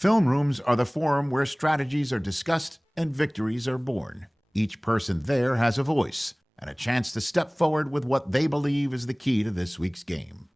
Film rooms are the forum where strategies are discussed and victories are born. Each person there has a voice and a chance to step forward with what they believe is the key to this week's game.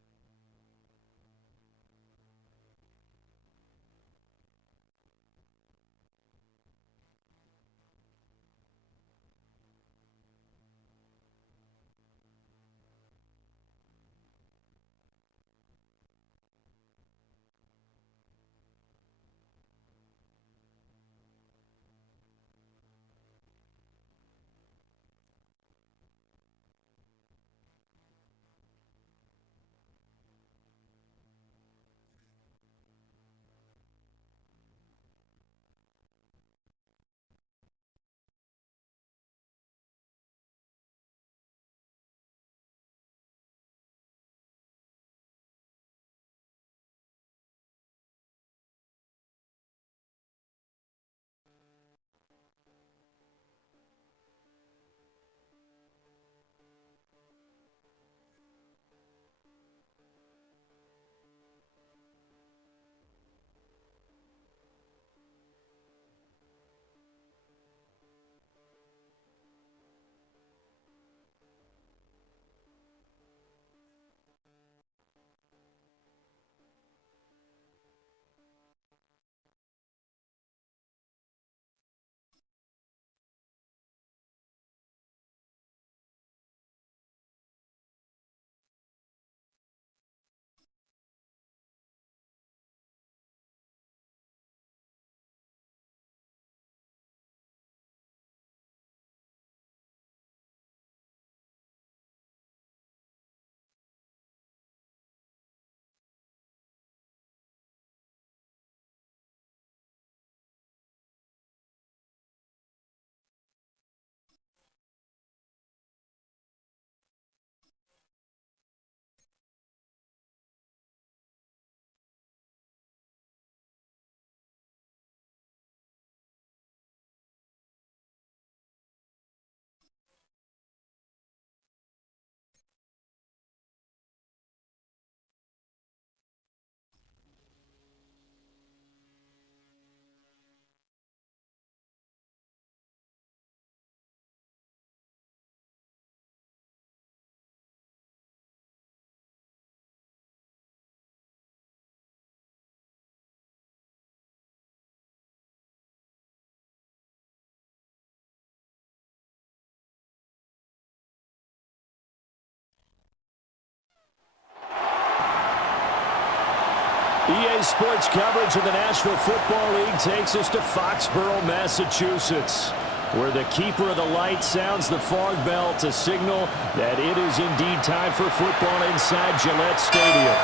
EA Sports coverage of the National Football League takes us to Foxborough, Massachusetts, where the keeper of the light sounds the fog bell to signal that it is indeed time for football inside Gillette Stadium.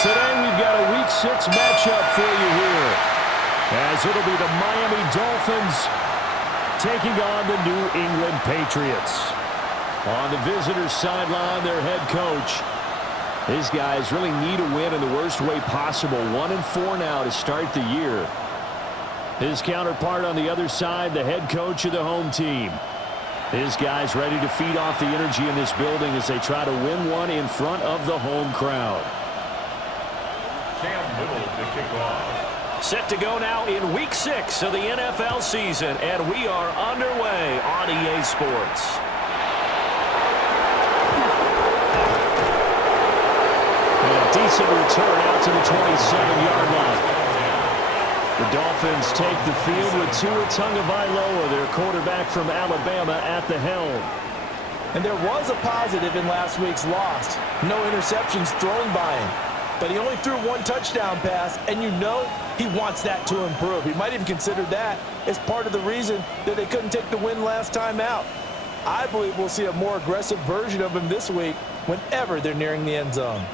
Today we've got a Week 6 matchup for you here, as it'll be the Miami Dolphins taking on the New England Patriots. On the visitors' sideline, their head coach. These guys really need a win in the worst way possible. 1-4 now to start the year. His counterpart on the other side, the head coach of the home team. His guys ready to feed off the energy in this building as they try to win one in front of the home crowd. Cam Little to kick off. Set to go now in Week 6 of the NFL season, and we are underway on EA Sports. Decent return out to the 27-yard line. The Dolphins take the field with Tua Tagovailoa, their quarterback from Alabama, at the helm. And there was a positive in last week's loss. No interceptions thrown by him. But he only threw one touchdown pass, and you know he wants that to improve. He might even consider that as part of the reason that they couldn't take the win last time out. I believe we'll see a more aggressive version of him this week whenever they're nearing the end zone.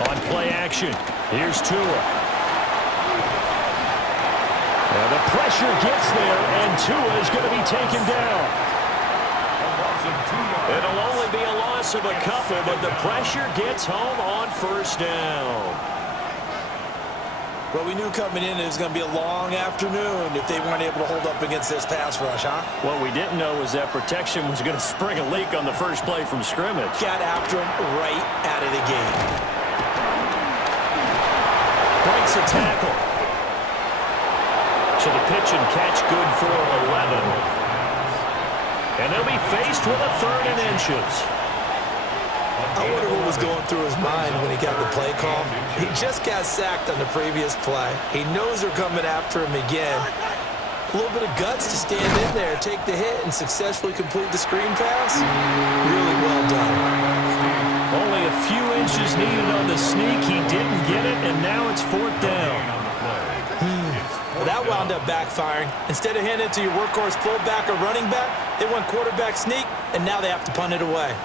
On play action, here's Tua. And the pressure gets there, and Tua is going to be taken down. It'll only be a loss of a couple, but the pressure gets home on first down. Well, we knew coming in it was going to be a long afternoon if they weren't able to hold up against this pass rush, huh? What we didn't know was that protection was going to spring a leak on the first play from scrimmage. Got after him right out of the gate. Breaks a tackle. So the pitch and catch good for 11. And they'll be faced with a 3rd and inches. I wonder what was going through his mind when he got the play call. He just got sacked on the previous play. He knows they're coming after him again. A little bit of guts to stand in there, take the hit, and successfully complete the screen pass. Really well done. Only a few inches needed on the sneak. He didn't get it, and now it's 4th down. Well, that wound up backfiring. Instead of handing it to your workhorse fullback or running back, they went quarterback sneak, and now they have to punt it away.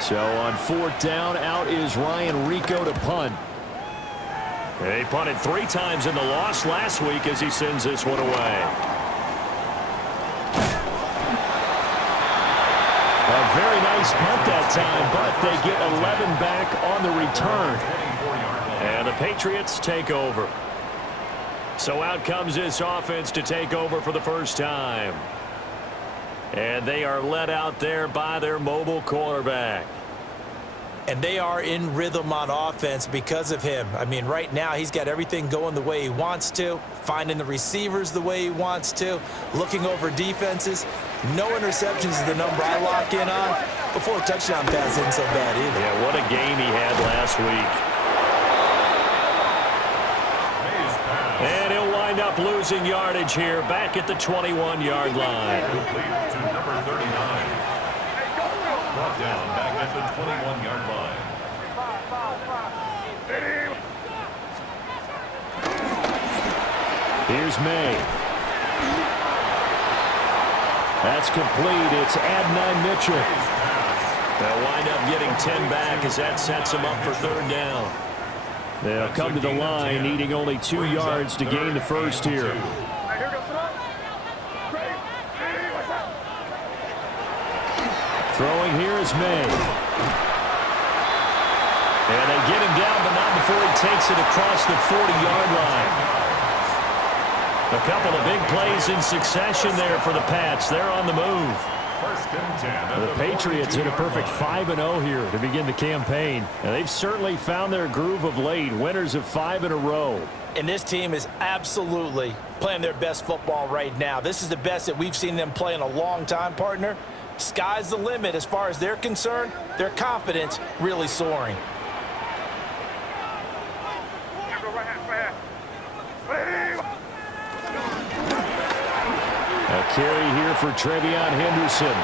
So on 4th down, out is Ryan Rico to punt. He punted 3 times in the loss last week as he sends this one away. A very nice punt that time, but they get 11 back on the return. And the Patriots take over. So out comes this offense to take over for the first time. And they are led out there by their mobile quarterback. And they are in rhythm on offense because of him. I mean, right now he's got everything going the way he wants to, finding the receivers the way he wants to, looking over defenses. No interceptions is the number I lock in on. Before a touchdown pass isn't so bad either. Yeah, what a game he had last week. And he'll wind up losing yardage here back at the 21-yard line. Complete to number 39. Brought down back at the 21-yard line. Here's May. That's complete. It's Adonai Mitchell. They'll wind up getting 10 back as that sets them up for 3rd down. They'll come to the line, needing only 2 yards to gain the first here. Throwing here is May. And they get him down, but not before he takes it across the 40-yard line. A couple of big plays in succession there for the Pats. They're on the move. The Patriots in a perfect 5-0 here to begin the campaign. And they've certainly found their groove of late. Winners of 5 in a row. And this team is absolutely playing their best football right now. This is the best that we've seen them play in a long time, partner. Sky's the limit as far as they're concerned. Their confidence really soaring. A carry here for Trevion Henderson.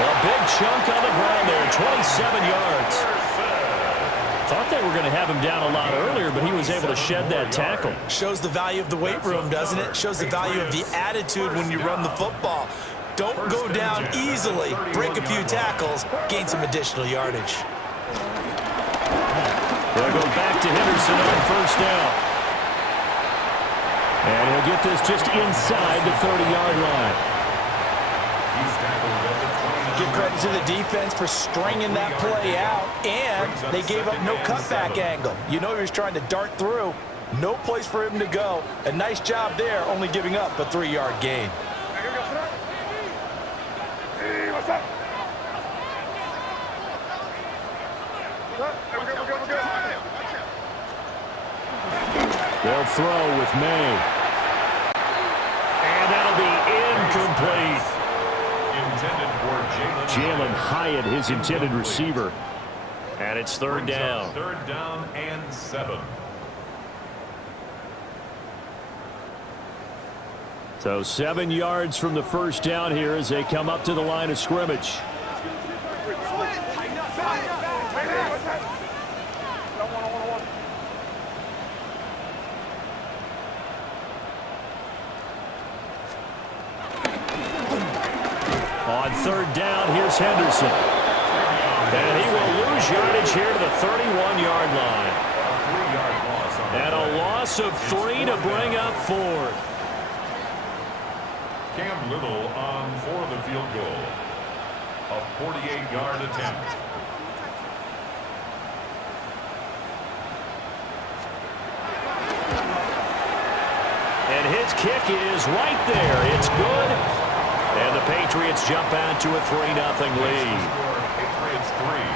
A big chunk on the ground there, 27 yards. Thought they were going to have him down a lot earlier, but he was able to shed that tackle. Shows the value of the weight room, doesn't it? Shows the value of the attitude when you run the football. Don't go down easily. Break a few tackles, gain some additional yardage. They'll go back to Henderson on 1st down. And he'll get this just inside the 30-yard line. Give credit to the defense for stringing that play out, and they gave up no cutback angle. You know he was trying to dart through. No place for him to go. A nice job there, only giving up a 3-yard gain. They'll throw with May. And that'll be incomplete. Intended for Jalen Hyatt, his intended receiver. And it's 3rd down. 3rd down and 7. So 7 yards from the 1st down here as they come up to the line of scrimmage. On 3rd down, here's Henderson. And he will lose yardage here to the 31-yard line. And a loss of 3 to bring up 4th. Cam Little on for the field goal. A 48-yard attempt. And his kick is right there. It's good. And the Patriots jump out to a 3-0 lead.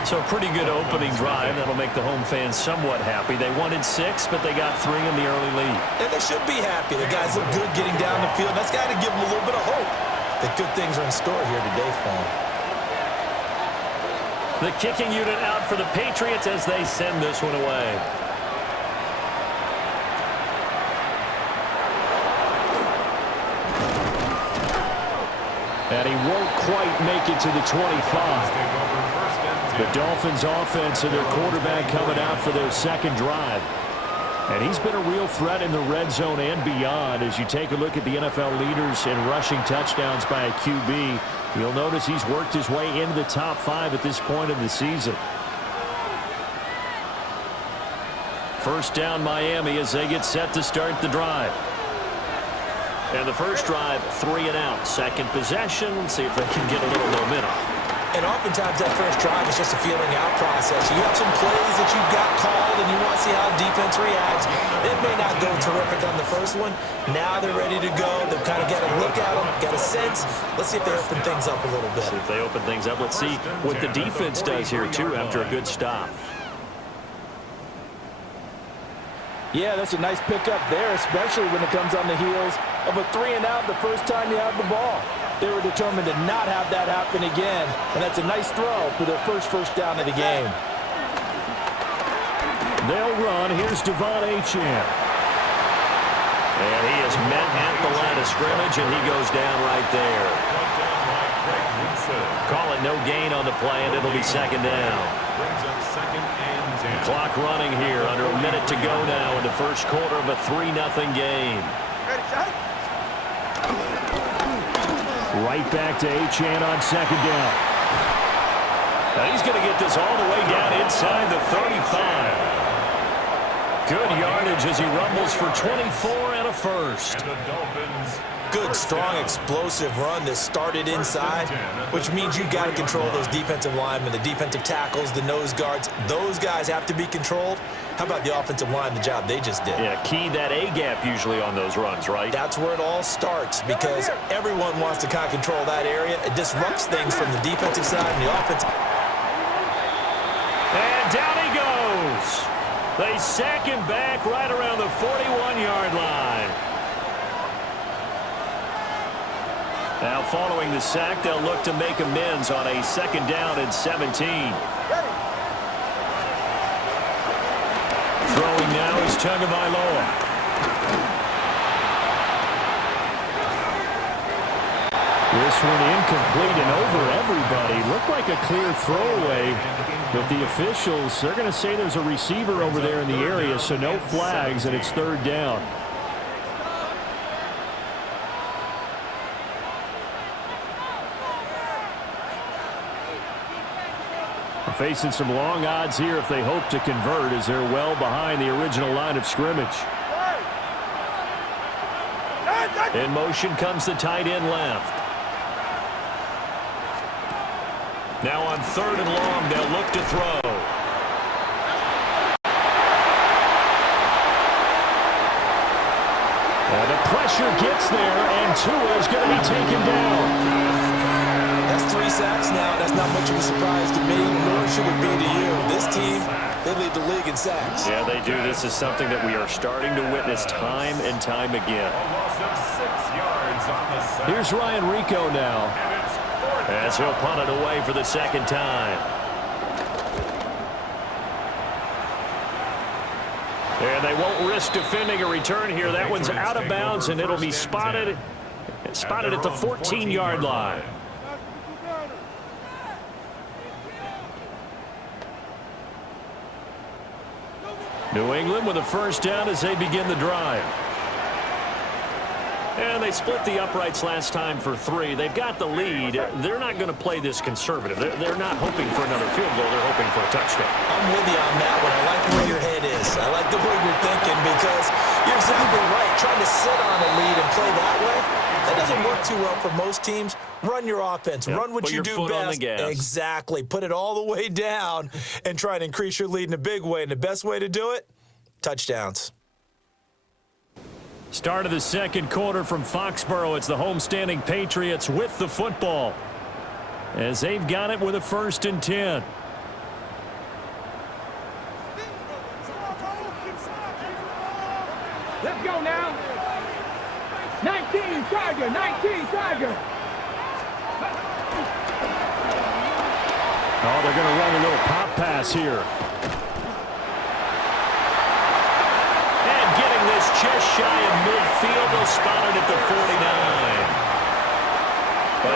So pretty good opening drive. That'll make the home fans somewhat happy. They wanted 6, but they got 3 in the early lead. And they should be happy. The guys look good getting down the field. That's got to give them a little bit of hope that good things are in store here today for them. The kicking unit out for the Patriots as they send this one away. And he won't quite make it to the 25. The Dolphins offense and their quarterback coming out for their second drive. And he's been a real threat in the red zone and beyond. As you take a look at the NFL leaders in rushing touchdowns by a QB, you'll notice he's worked his way into the top 5 at this point in the season. First down Miami as they get set to start the drive. And the first drive, 3 and out. Second possession, see if they can get a little momentum. And oftentimes that first drive is just a feeling out process. You have some plays that you've got called and you want to see how defense reacts. It may not go terrific on the first one. Now they're ready to go. They've kind of got a look at them, got a sense. Let's see if they open things up a little bit. See if they open things up. Let's see what the defense does here, too, after a good stop. Yeah, that's a nice pickup there, especially when it comes on the heels of a 3 and out the first time you have the ball. They were determined to not have that happen again, and that's a nice throw for their first down of the game. They'll run. Here's Devon Achane. And he is met at the line of scrimmage, and he goes down right there. Call it no gain on the play, and it'll be second down. Clock running here. Under a minute to go now in the first quarter of a 3-0 game. Right back to Achane on second down. Now he's going to get this all the way down inside the 35. Good yardage as he rumbles for 24 and a first. Good, strong, explosive run that started inside, which means you've got to control those defensive linemen, the defensive tackles, the nose guards. Those guys have to be controlled. How about the offensive line, the job they just did? Yeah, key that A-gap usually on those runs, right? That's where it all starts because everyone wants to kind of control that area. It disrupts things from the defensive side and the offensive. And down he goes. They sack him back right around the 41-yard line. Now following the sack, they'll look to make amends on a second down and 17. Throwing now is Tagovailoa. This one incomplete and over everybody. Looked like a clear throwaway, but the officials, they're going to say there's a receiver over there in the area, so no flags, and it's third down. Facing some long odds here if they hope to convert as they're well behind the original line of scrimmage. In motion comes the tight end left. Now on third and long, they'll look to throw. And the pressure gets there, and Tua is going to be taken down. That's 3 sacks now. That's not much of a surprise to me, nor should it be to you. This team, they lead the league in sacks. Yeah, they do. This is something that we are starting to witness time and time again. Here's Ryan Rico now, as he'll punt it away for the second time. And they won't risk defending a return here. That one's out of bounds, and it'll be spotted at the 14-yard line. New England with a first down as they begin the drive. And they split the uprights last time for 3. They've got the lead. They're not going to play this conservative. They're not hoping for another field goal. They're hoping for a touchdown. I'm with you on that one. I like where your head is. I like the way you're thinking because you're exactly right. Trying to sit on a lead and play that way, that doesn't work too well for most teams. Run your offense. Yep. Run what you do best. On the gas. Exactly. Put it all the way down and try and increase your lead in a big way. And the best way to do it, touchdowns. Start of the second quarter from Foxborough. It's the homestanding Patriots with the football, as they've got it with a 1st and 10. Let's go now. 19 Tiger, 19 Tiger. Oh, they're going to run a little pop pass here. And getting this just shy of midfield. They'll spot it at the 49.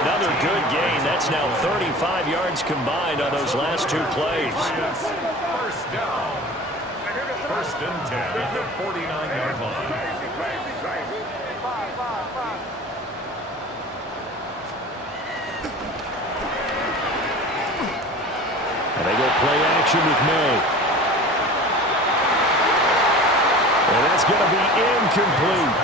Another good gain. That's now 35 yards combined on those last 2 plays. First down. 1st and 10 at the 49-yard line. And they go play action with May. And that's going to be incomplete.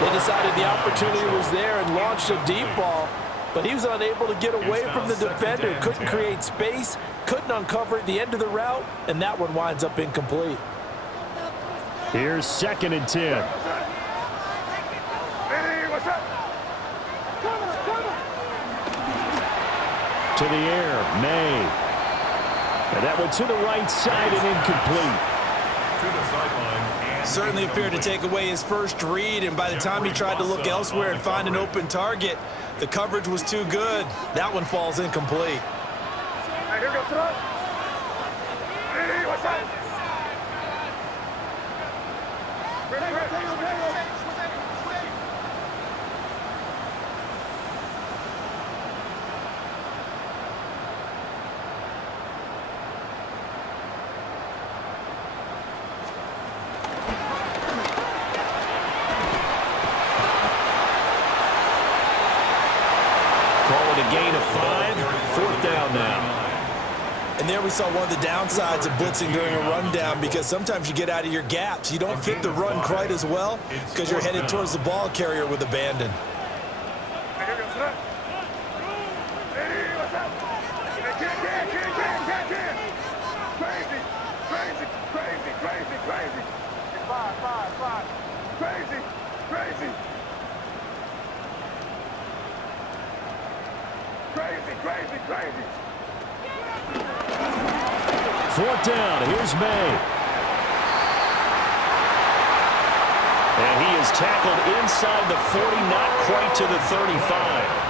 They decided the opportunity was there and launched a deep ball, but he was unable to get away from the defender. Couldn't create space, couldn't uncover at the end of the route, and that one winds up incomplete. Here's 2nd and 10. To the air, May. And that one to the right side and incomplete. To the sideline. Certainly appeared to take away his first read, and by the time he tried to look elsewhere and find an open target, the coverage was too good. That one falls incomplete. Hey, here goes Trump. Hey, what's up? A gain of 5, 4th down now. And there we saw one of the downsides of blitzing during a rundown, because sometimes you get out of your gaps. You don't fit the run quite as well because you're headed towards the ball carrier with abandon. Crazy. 4th down. Here's May. And he is tackled inside the 40, not quite to the 35.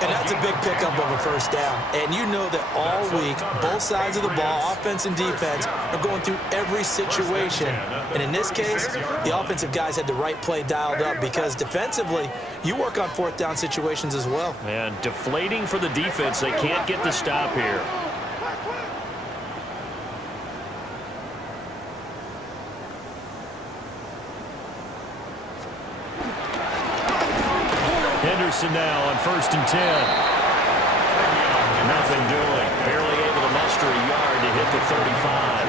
And that's a big pickup of a 1st down. And you know that all week, both sides of the ball, offense and defense, are going through every situation. And in this case, the offensive guys had the right play dialed up, because defensively, you work on 4th down situations as well. And deflating for the defense. They can't get the stop here. Henderson now on 1st and 10. Nothing doing. Barely able to muster a yard to hit the 35.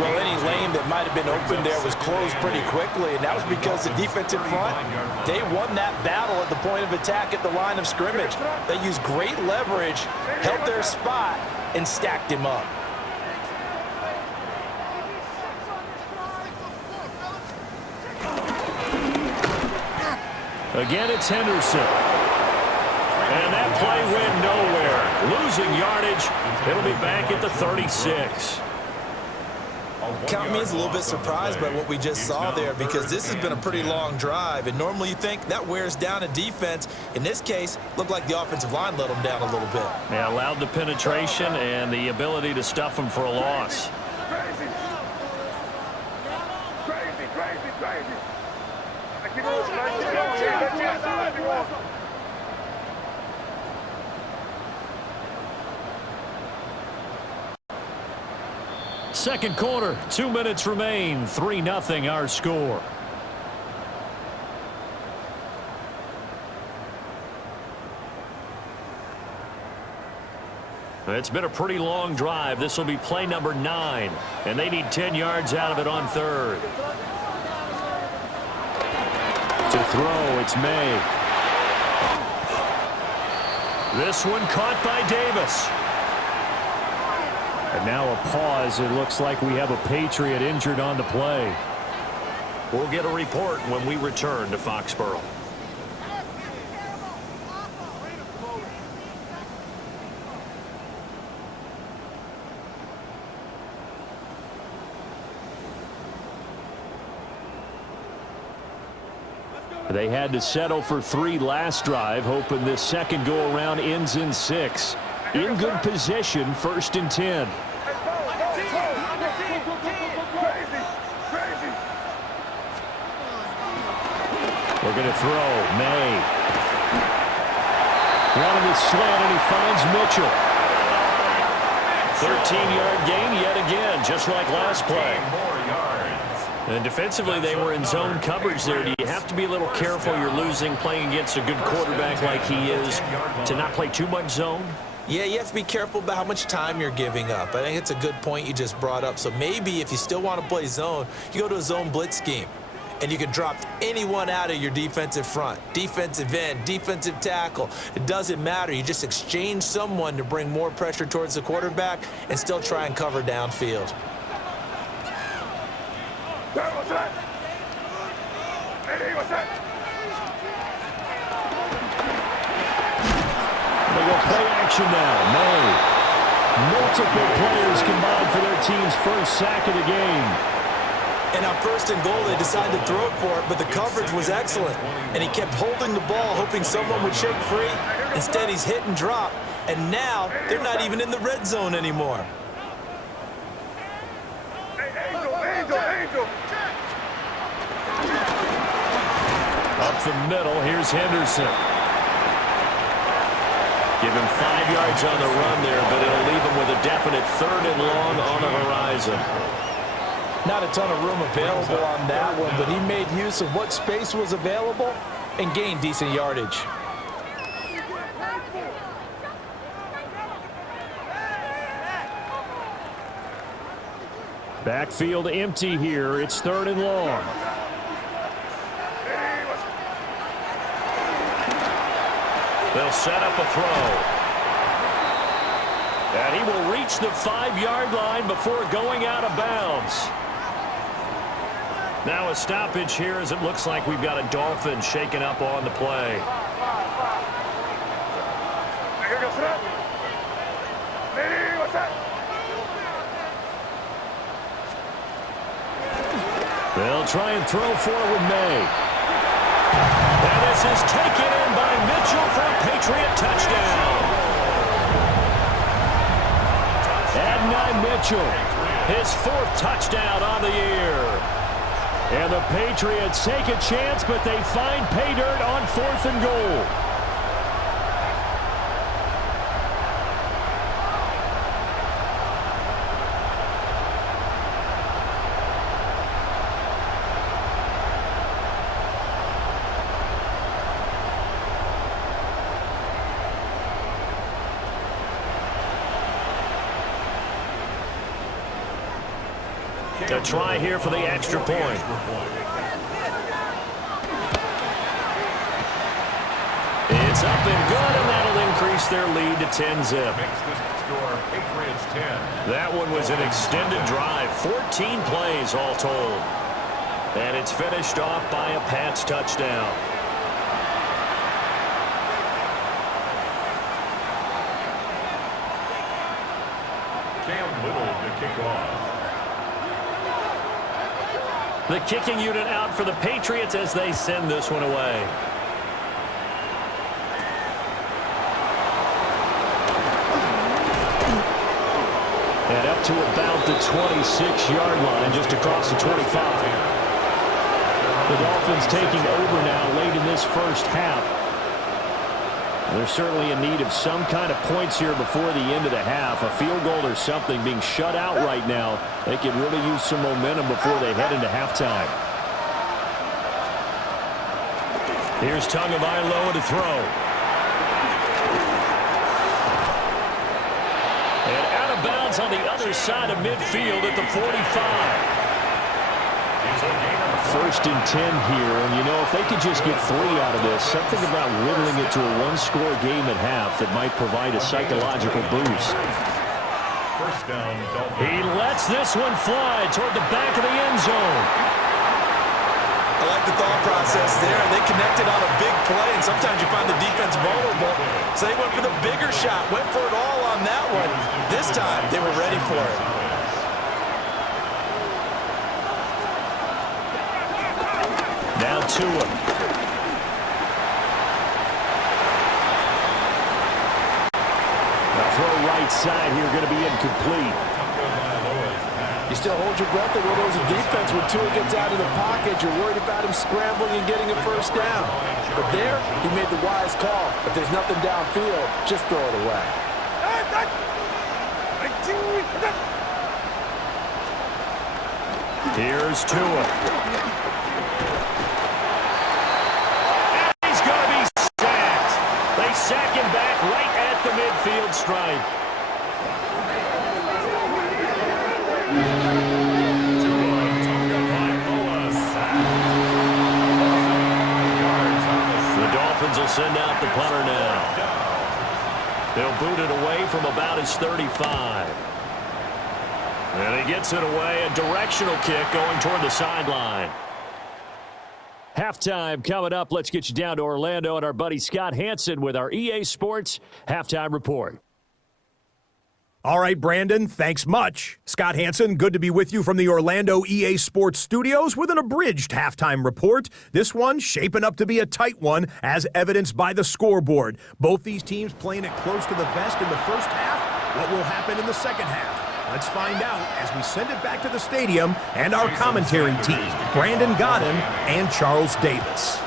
Well, any lane that might have been open there was closed pretty quickly, and that was because the defensive front, they won that battle at the point of attack at the line of scrimmage. They used great leverage, held their spot, and stacked him up. Again, it's Henderson. And that play went nowhere. Losing yardage. It'll be back at the 36. Count me as a little bit surprised by what we just saw there, because this has been a pretty long drive, and normally you think that wears down a defense. In this case, looked like the offensive line let them down a little bit. Yeah, allowed the penetration and the ability to stuff them for a loss. Crazy. Second quarter, 2 minutes remain. 3-0 our score. It's been a pretty long drive. This will be play number 9, and they need 10 yards out of it on 3rd. To throw, it's May. This one caught by Davis. And now a pause. It looks like we have a Patriot injured on the play. We'll get a report when we return to Foxborough. They had to settle for 3 last drive, hoping this second go-around ends in 6. In good position, 1st and 10. We're going to throw. May. Running the slant, and he finds Mitchell. 13-yard gain yet again, just like last play. And defensively, they were in zone coverage there. Do you have to be a little careful? You're losing, playing against a good quarterback like he is, to not play too much zone? Yeah, you have to be careful about how much time you're giving up. I think it's a good point you just brought up. So maybe if you still want to play zone, you go to a zone blitz scheme. And you can drop anyone out of your defensive front, defensive end, defensive tackle. It doesn't matter. You just exchange someone to bring more pressure towards the quarterback and still try and cover downfield. They go play action now. May. Multiple players combined for their team's first sack of the game. And on 1st and goal, they decided to throw it for it, but the coverage was excellent. And he kept holding the ball, hoping someone would shake free. Instead, he's hit and drop. And now, they're not even in the red zone anymore. Up the middle, here's Henderson. Give him 5 yards on the run there, but it'll leave him with a definite 3rd and long on the horizon. Not a ton of room available on that one, but he made use of what space was available and gained decent yardage. Backfield empty here. It's 3rd and long. They'll set up a throw. And he will reach the 5-yard line before going out of bounds. Now a stoppage here as it looks like we've got a Dolphin shaken up on the play. They'll try and throw forward May. And this is taken in by Mitchell for a Patriot touchdown. Adonai Mitchell, his 4th touchdown on the year. And the Patriots take a chance, but they find pay dirt on 4th and goal. A try here for the extra point. It's up and good, and that'll increase their lead to 10-zip. Patriots 10. That one was an extended drive, 14 plays all told. And it's finished off by a Pats touchdown. Cam Little to kick off. The kicking unit out for the Patriots as they send this one away. And up to about the 26-yard line, just across the 25. The Dolphins taking over now late in this first half. They're certainly in need of some kind of points here before the end of the half. A field goal or something being shut out right now. They could really use some momentum before they head into halftime. Here's Tagovailoa to throw. And out of bounds on the other side of midfield at the 45. 1st and 10 here, and you know, if they could just get 3 out of this, something about whittling it to a 1-score game at half that might provide a psychological boost. First down, Dolphins. He lets this one fly toward the back of the end zone. I like the thought process there. They connected on a big play, and sometimes you find the defense vulnerable. So they went for the bigger shot, went for it all on that one. This time, they were ready for it. Now Tua. Now throw right side here, going to be incomplete. You still hold your breath and when there's a defense when Tua gets out of the pocket, you're worried about him scrambling and getting a first down. But there, he made the wise call. If there's nothing downfield, just throw it away. Here's Tua. And he's going to be sacked. They sack him back right at the midfield stripe. The Dolphins will send out the punter now. They'll boot it away from about his 35. And he gets it away, a directional kick going toward the sideline. Halftime coming up. Let's get you down to Orlando and our buddy Scott Hansen with our EA Sports Halftime Report. All right, Brandon, thanks much. Scott Hansen, good to be with you from the Orlando EA Sports Studios with an abridged halftime report. This one shaping up to be a tight one, as evidenced by the scoreboard. Both these teams playing it close to the vest in the first half. What will happen in the second half? Let's find out as we send it back to the stadium and our commentary team, Brandon Godden and Charles Davis.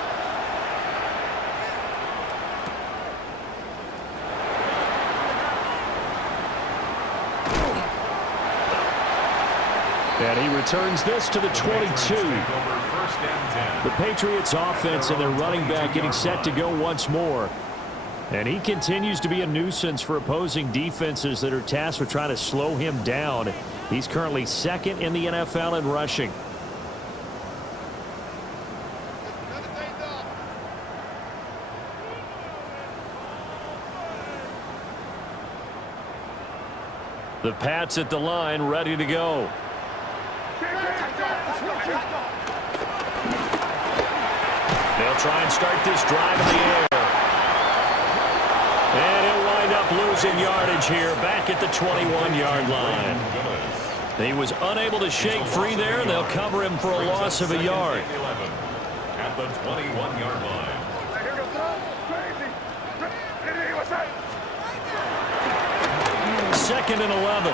And he returns this to the 22. The Patriots offense and their running back getting set to go once more. And he continues to be a nuisance for opposing defenses that are tasked with trying to slow him down. He's currently second in the NFL in rushing. The Pats at the line, ready to go. They'll try and start this drive in the air. And he'll wind up losing yardage here back at the 21-yard line. He was unable to shake free there, and they'll cover him for a loss of a yard. At the 21-yard line. Second and 11.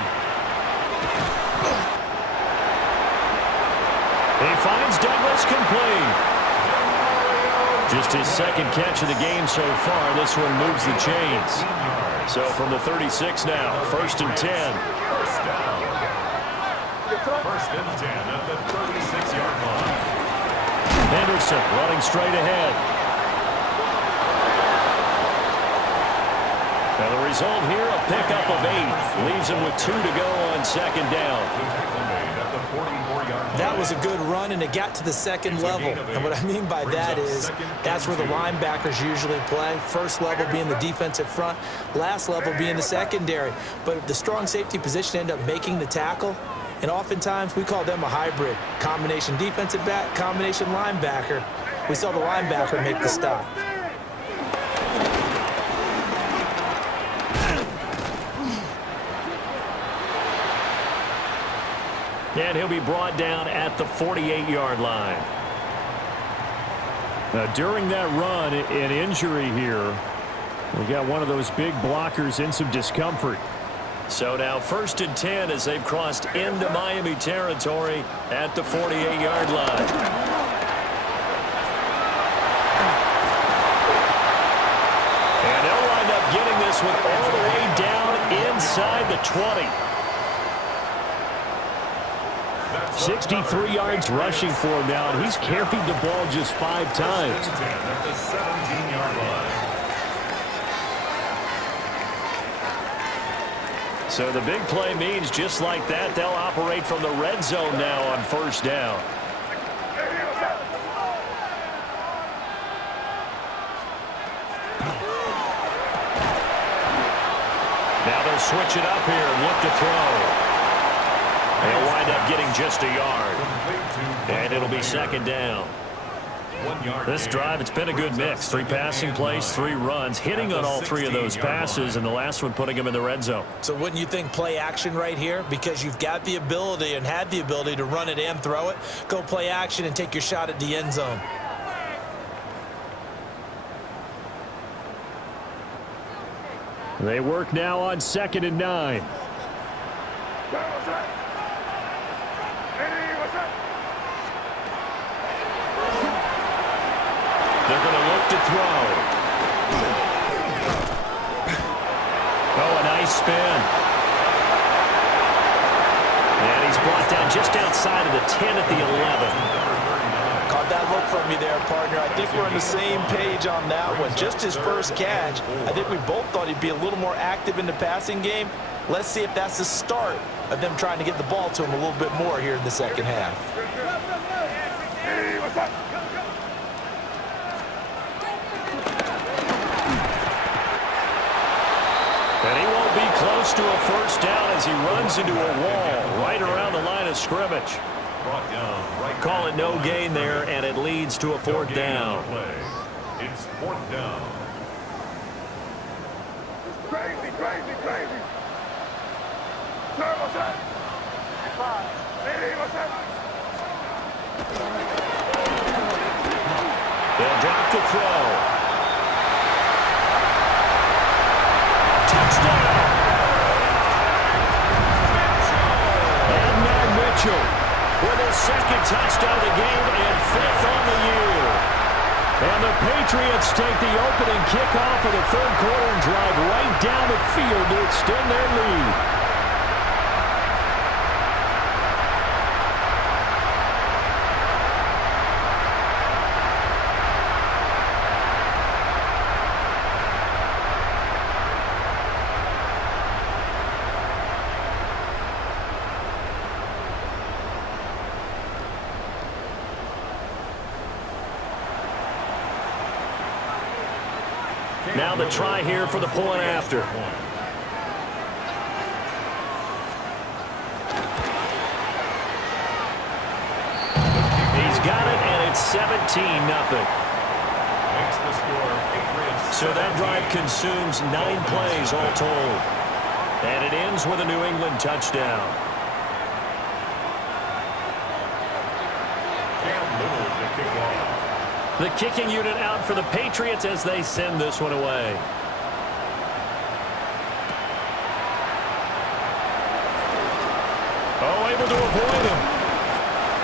He finds Douglas complete. Just his second catch of the game so far. This one moves the chains. So from the 36 now, first and 10. First down. First and 10 at the 36-yard line. Henderson running straight ahead. Now the result here, a pickup of 8. Leaves him with 2 to go on second down. That was a good run, and it got to the second level. And what I mean by that is that's where the linebackers usually play. First level being the defensive front, last level being the secondary. But the strong safety position ended up making the tackle, and oftentimes we call them a hybrid. Combination defensive back, combination linebacker. We saw the linebacker make the stop. And he'll be brought down at the 48-yard line. Now, during that run, an injury here. We got one of those big blockers in some discomfort. So now first and 10 as they've crossed into Miami territory at the 48-yard line. And they'll wind up getting this one all the way down inside the 20. 63 yards rushing for him now, and he's carried the ball just 5 times. At the 17-yard line. So the big play means just like that, they'll operate from the red zone now on first down. Now they'll switch it up here and look to throw. They'll wind up getting just a yard. And it'll be second down. This drive, it's been a good mix. 3 passing plays, 3 runs, hitting on all 3 of those passes, and the last one putting him in the red zone. So wouldn't you think play action right here? Because you've got the ability and had the ability to run it and throw it. Go play action and take your shot at the end zone. They work now on 2nd and 9. They're going to look to throw. Oh, a nice spin. And he's brought down just outside of the 10 at the 11. Caught that look from you there, partner. I think we're on the same page on that one. Just his first catch. I think we both thought he'd be a little more active in the passing game. Let's see if that's the start of them trying to get the ball to him a little bit more here in the second half. Hey, what's up? And he won't be close to a first down as he runs into a wall right around the line of scrimmage. Call it no gain there, and it leads to a 4th down. It's 4th down. Crazy, crazy, crazy. Sir, what's up? Hey, what's up? They'll drop the throw. Touchdown! And now Mitchell with his 2nd touchdown of the game and 5th on the year. And the Patriots take the opening kickoff of the 3rd quarter and drive right down the field to extend their lead. Now the try here for the point after. He's got it, and it's 17-0. So that drive consumes 9 plays all told. And it ends with a New England touchdown. The kicking unit out for the Patriots as they send this one away. Oh, able to avoid him.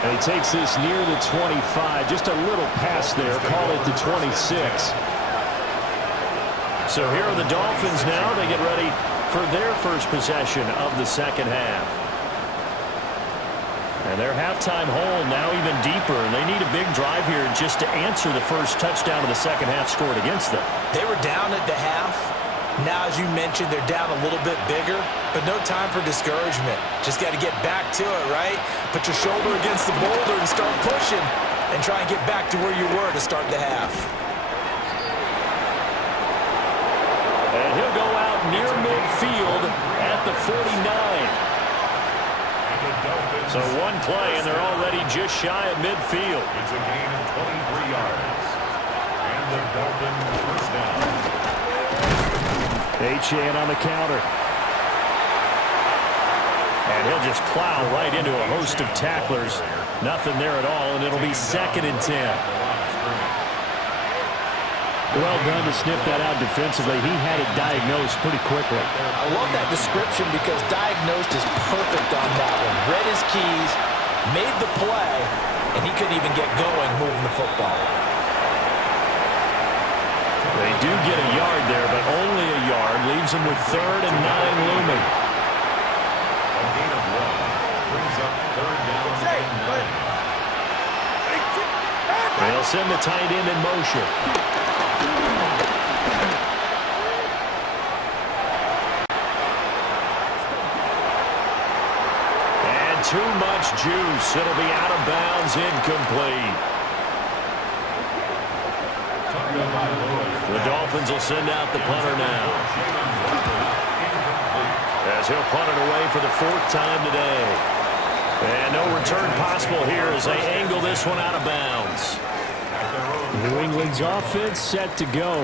And he takes this near the 25. Just a little pass there. Call it the 26. So here are the Dolphins now. They get ready for their first possession of the second half. And their halftime hole now even deeper. They need a big drive here just to answer the first touchdown of the second half scored against them. They were down at the half. Now, as you mentioned, they're down a little bit bigger, but no time for discouragement. Just got to get back to it, right? Put your shoulder against the boulder and start pushing and try and get back to where you were to start the half. And he'll go out near midfield at the 49. So one play, and they're already just shy of midfield. It's a gain of 23 yards. And the Dolphins first down. Achane on the counter. And he'll just plow right into a host of tacklers. Nothing there at all, and it'll be 2nd and 10. Well done to sniff that out defensively. He had it diagnosed pretty quickly. I love that description because diagnosed is perfect on that one. Read his keys, made the play, and he couldn't even get going moving the football. They do get a yard there, but only a yard. Leaves them with 3rd and 9 looming. A gain of 1 brings up 3rd down and 9. They'll send the tight end in motion. And too much juice. It'll be out of bounds, incomplete. The Dolphins will send out the punter now. as he'll punt it away for the 4th time today. And no return possible here as they angle this one out of bounds. New England's offense set to go.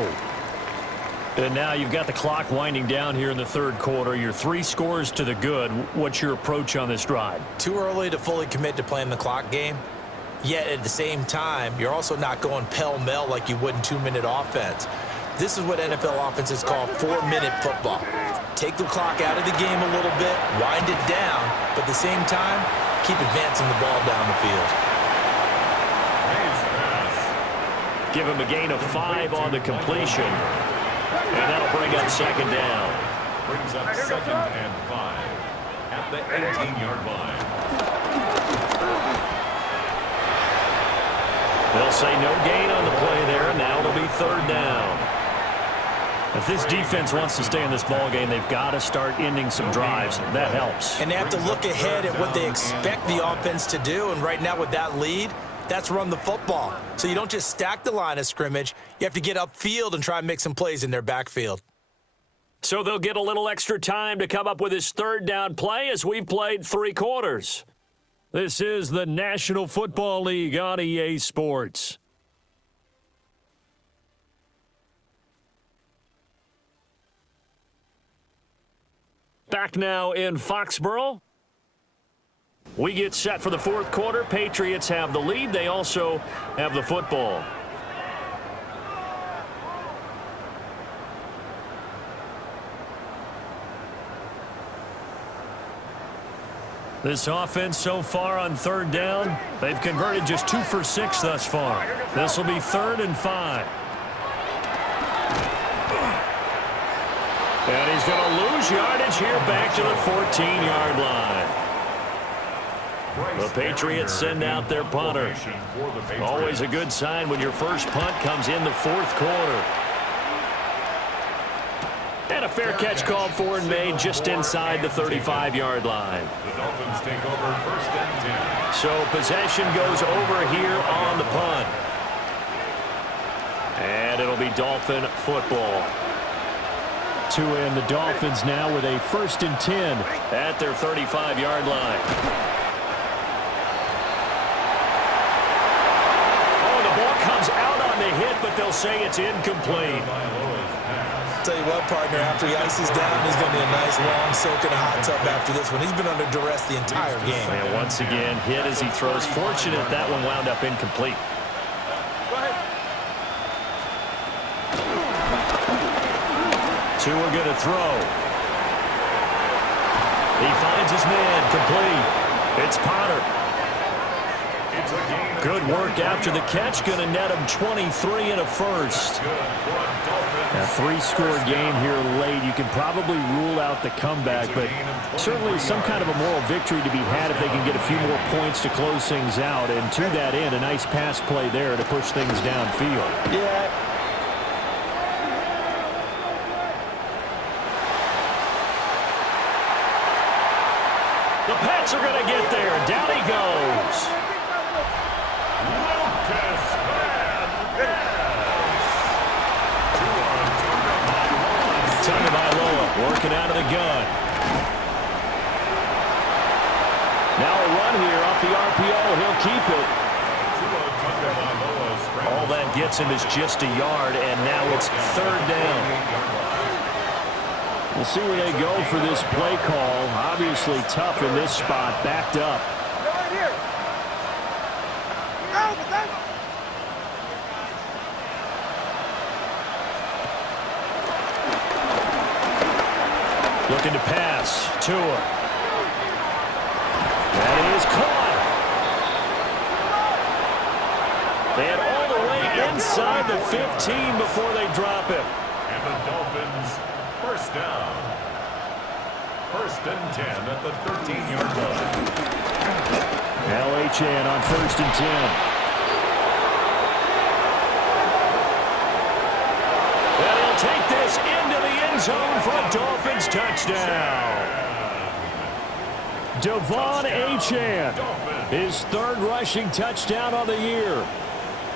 And now you've got the clock winding down here in the 3rd quarter. Your 3 scores to the good. What's your approach on this drive? Too early to fully commit to playing the clock game. Yet at the same time, you're also not going pell-mell like you would in 2-minute offense. This is what NFL offenses call 4-minute football. Take the clock out of the game a little bit, wind it down, but at the same time, keep advancing the ball down the field. Give him a gain of 5 on the completion. And that'll bring up 2nd down. Brings up 2nd and 5 at the 18-yard line. They'll say no gain on the play there, and now it'll be 3rd down. If this defense wants to stay in this ball game, they've got to start ending some drives. That helps. And they have to look ahead at what they expect the offense to do, and right now with that lead, that's run the football. So you don't just stack the line of scrimmage. You have to get upfield and try and make some plays in their backfield. So they'll get a little extra time to come up with his 3rd down play as we've played 3 quarters. This is the National Football League on EA Sports. Back now in Foxborough. We get set for the 4th quarter. Patriots have the lead. They also have the football. This offense so far on 3rd down, they've converted just 2 for 6 thus far. This will be 3rd and 5. And he's going to lose yardage here back to the 14-yard line. The Patriots send out their punter. Always a good sign when your first punt comes in the 4th quarter. And a fair catch called for and made just inside the 35-yard line. The Dolphins take over 1st and 10. So possession goes over here on the punt. And it'll be Dolphin football. To end the Dolphins now with a 1st and 10 at their 35-yard line. Comes out on the hit, but they'll say it's incomplete. Tell you what, partner, after he ices down, he's going to be a nice long soak in a hot tub after this one. He's been under duress the entire game. And once again, hit as he throws. Fortunate that one wound up incomplete. Tua going to throw. He finds his man, complete. It's Potter. Good work after the catch. Going to net him 23 and a first. A 3-score game here late. You can probably rule out the comeback, but certainly some kind of a moral victory to be had if they can get a few more points to close things out. And to that end, a nice pass play there to push things downfield. Yeah. The Pats are going to get there. Down he goes. Working out of the gun. Now a run here off the RPO. He'll keep it. All that gets him is just a yard, and now it's 3rd down. We'll see where they go for this play call. Obviously tough in this spot, backed up. Looking to pass. Tua. That is caught. And all the way inside the 15 before they drop it. And the Dolphins, 1st down. 1st and 10 at the 13-yard line. LHN on 1st and 10. And he'll take this into the end zone for a Dolphins touchdown. Devon Achane, his 3rd rushing touchdown of the year.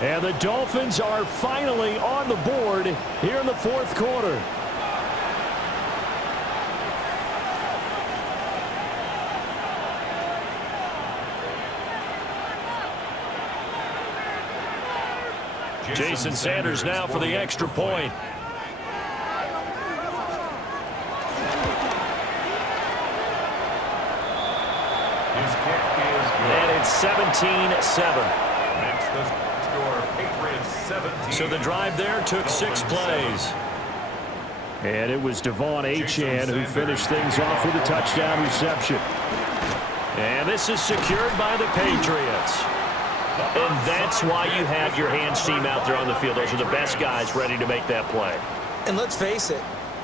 And the Dolphins are finally on the board here in the 4th quarter. Jason Sanders now for the extra point. His kick is good. And it's 17-7. Makes the score Patriots 17. So the drive there took 6 plays. And it was Devon Achane who finished things off with a touchdown reception. And this is secured by the Patriots. And that's why you have your hands team out there on the field. Those are the best guys ready to make that play. And let's face it,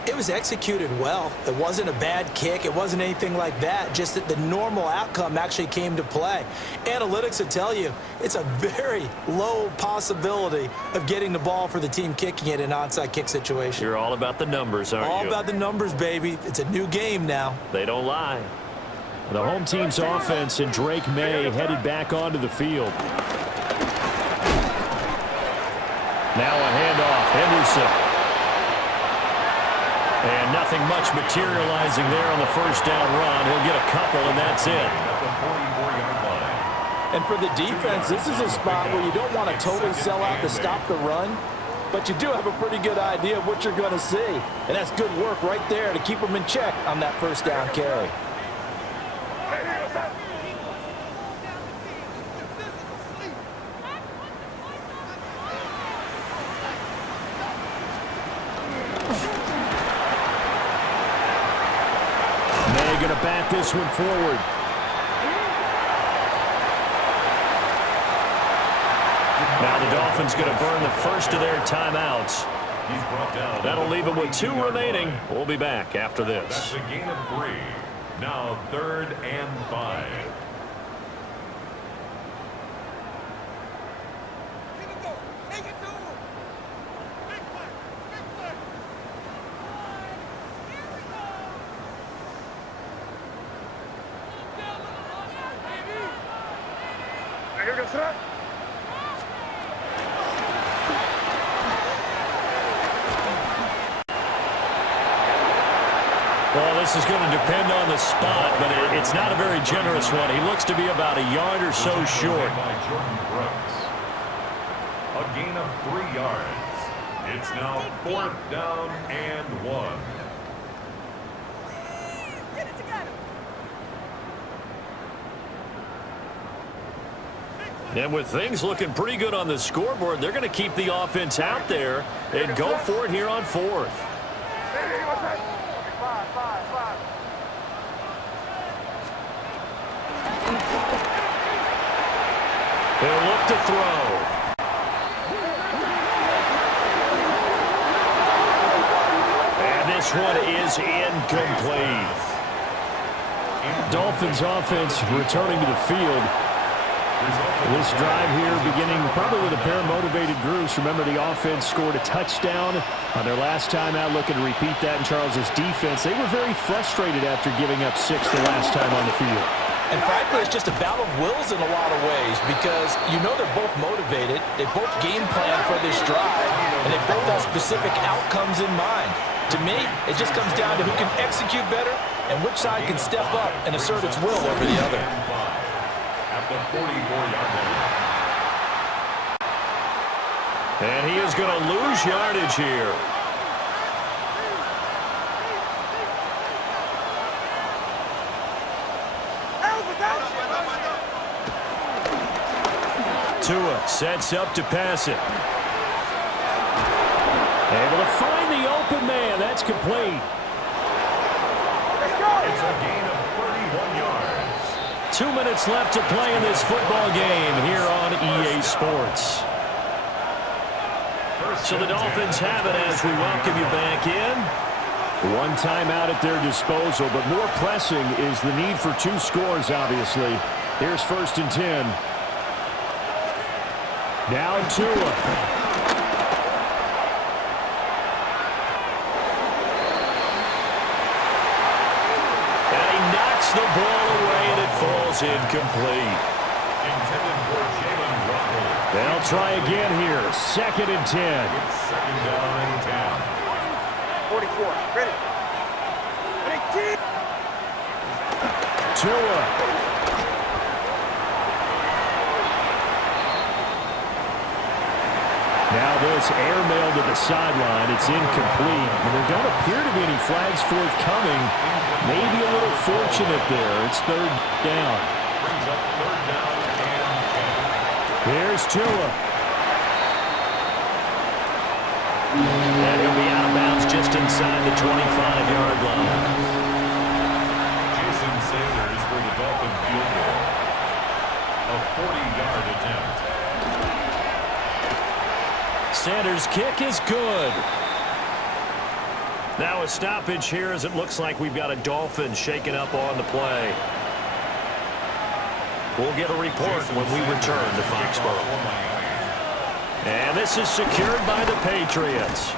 it was executed well. It wasn't a bad kick. It wasn't anything like that. Just that the normal outcome actually came to play. Analytics will tell you it's a very low possibility of getting the ball for the team kicking it in an onside kick situation. You're all about the numbers, aren't you? All about the numbers, baby. It's a new game now. They don't lie. The home team's offense and Drake May headed back onto the field. Now a handoff, Henderson. And nothing much materializing there on the first down run. He'll get a couple, and that's it. And for the defense, this is a spot where you don't want to totally sell out to stop the run, but you do have a pretty good idea of what you're going to see. And that's good work right there to keep them in check on that first down carry. Going to bat this one forward. Now the Dolphins going to burn the first of their timeouts. That'll leave them with 2 remaining. We'll be back after this. That's a gain of 3. Now 3rd and 5. Here goes that. Well, this is going to depend on the spot, but it's not a very generous one. He looks to be about a yard or so short. By Jordan Brooks. A gain of 3 yards. It's now 4th down and 1. Get it together. And with things looking pretty good on the scoreboard, they're going to keep the offense out there and go for it here on 4th. They'll look to throw. And this one is incomplete. Dolphins offense returning to the field. This drive here beginning probably with a pair of motivated groups. Remember, the offense scored a touchdown on their last time out, looking to repeat that in Charles's defense. They were very frustrated after giving up 6 the last time on the field. And frankly, it's just a battle of wills in a lot of ways because you know they're both motivated. They both game plan for this drive, and they both have specific outcomes in mind. To me, it just comes down to who can execute better and which side can step up and assert its will over the other. At the 44-yard line. And he is going to lose yardage here. Tua sets up to pass it. Able to find the open man. That's complete. It's a gain of 31 yards. 2 minutes left to play in this football game here on EA Sports. So the Dolphins have it as we welcome you back in. 1 timeout at their disposal, but more pressing is the need for 2 scores, obviously. Here's 1st and 10. Now Tua. The ball away, and it falls incomplete. Intended for Jalen Waddle. They'll try again here. 2nd and 10. It's 2nd down and 10. 44. Ready. Tua. Now this airmail to the sideline. It's incomplete. And there don't appear to be any flags forthcoming. Maybe a little fortunate there. It's third down. Brings up third down and 10. Here's Tua. And he'll be out of bounds just inside the 25-yard line. Jason Sanders for the Dolphin field goal. A 40-yard attempt. Sanders' kick is good. Now a stoppage here as it looks like we've got a Dolphin shaken up on the play. We'll get a report when we return to Foxborough. And this is secured by the Patriots.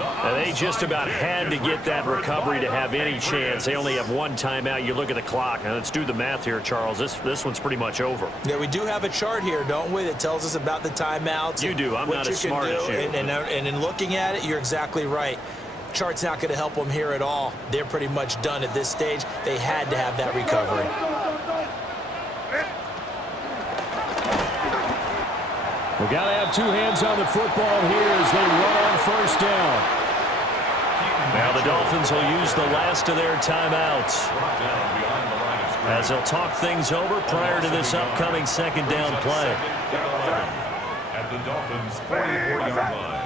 And they just about had to get that recovery to have any chance. They only have one timeout. You look at the clock. Now let's do the math here, Charles. This one's pretty much over. Yeah, we do have a chart here, don't we, that tells us about the timeouts. You do. I'm not as smart as you. And in looking at it, you're exactly right. Chart's not going to help them here at all. They're pretty much done at this stage. They had to have that recovery. We've got to have two hands on the football here as they run on first down. Now the Dolphins will use the last of their timeouts as they'll talk things over prior to this upcoming second down play. At the Dolphins' 44-yard line.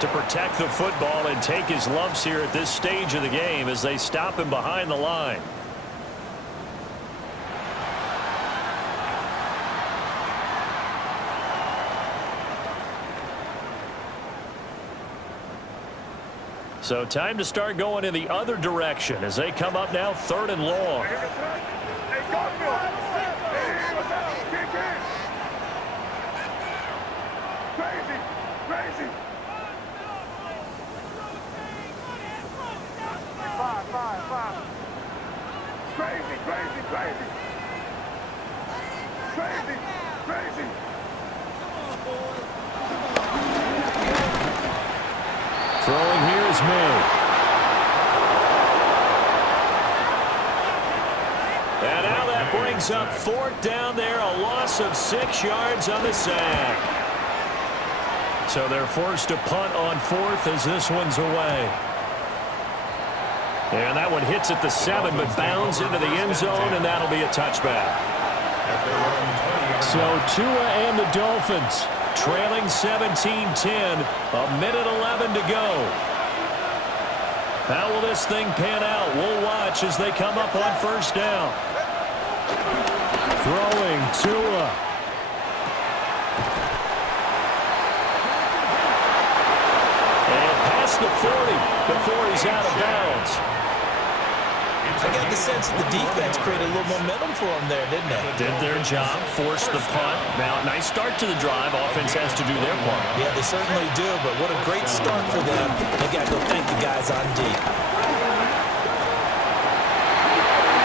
To protect the football and take his lumps here at this stage of the game as they stop him behind the line. So time to start going in the other direction as they come up now third and long. Throwing here is May. And now that brings up fourth down there, a loss of 6 yards on the sack. So they're forced to punt on fourth as this one's away. And that one hits at the 7, but bounds into the end zone, and that'll be a touchback. So Tua and the Dolphins trailing 17-10, a minute 11 to go. How will this thing pan out? We'll watch as they come up on first down. Throwing Tua. And past the 40 before he's out of bounds. I got the sense that the defense created a little momentum for them there, didn't they? Did their job, forced the punt. Now, nice start to the drive. Offense has to do their part. Yeah, they certainly do, but what a great start for them. They got to go thank the guys on D.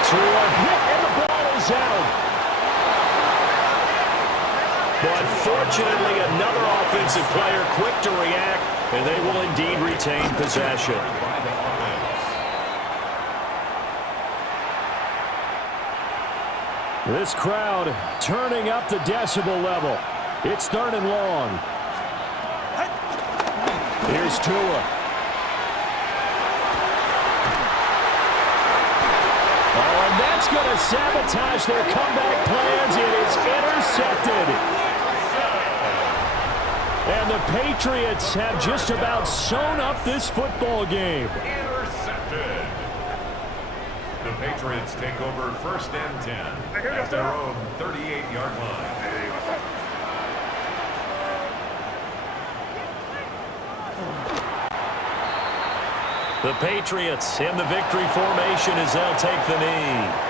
Tua hit, and the ball is out. But fortunately, another offensive player quick to react, and they will indeed retain possession. This crowd turning up the decibel level. It's third and long. Here's Tua. Oh, and that's going to sabotage their comeback plans. It is intercepted. And the Patriots have just about sewn up this football game. Intercepted. The Patriots take over first and 10 at their own 38-yard line. The Patriots in the victory formation as they'll take the knee.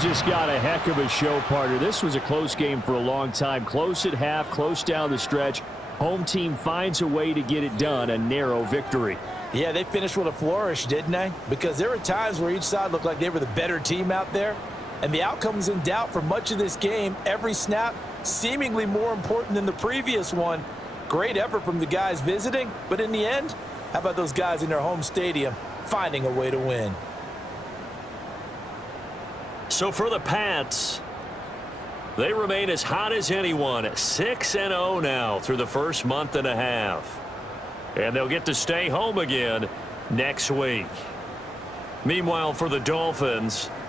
Just got a heck of a show, partner. This was a close game for a long time. Close at half, close down the stretch. Home team finds a way to get it done, a narrow victory. Yeah, they finished with a flourish, didn't they? Because there were times where each side looked like they were the better team out there, and the outcome was in doubt for much of this game. Every snap seemingly more important than the previous one. Great effort from the guys visiting, but in the end, how about those guys in their home stadium finding a way to win? So for the Pats, they remain as hot as anyone, 6-0 now through the first month and a half. And they'll get to stay home again next week. Meanwhile, for the Dolphins,